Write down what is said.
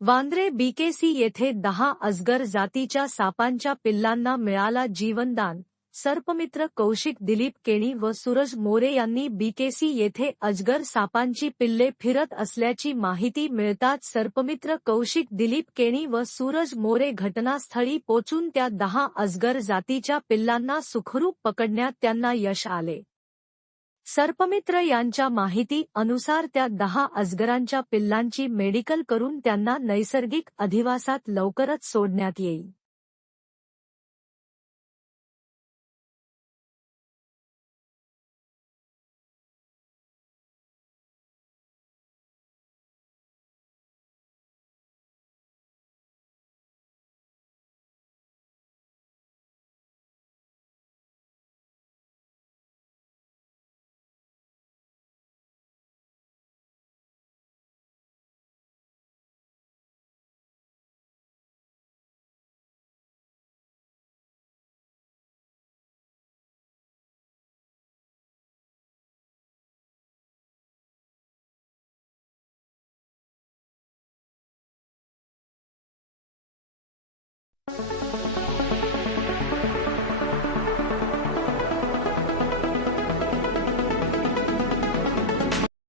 Vandre BKC येथे 10 अजगर जातीच्या सापांच्या पिल्लांना मिळाला जीवनदान. सर्पमित्र कौशिक दिलीप केणी व सूरज मोरे यांनी बीकेसी येथे अजगर सापांची पिल्ले फिरत असल्याची माहिती मिळताच सर्पमित्र कौशिक दिलीप केणी व सूरज मोरे घटनास्थळी पोचून त्या 10 अजगर जातीच्या पिल्लांना सुखरूप पकडण्यात त्यांना यश आले. सर्पमित्र यांच्या माहिती अनुसार त्या 10 अजगरांच्या पिल्लांची मेडिकल करून त्यांना नैसर्गिक अधिवासात लवकरच सोडण्यात येईल.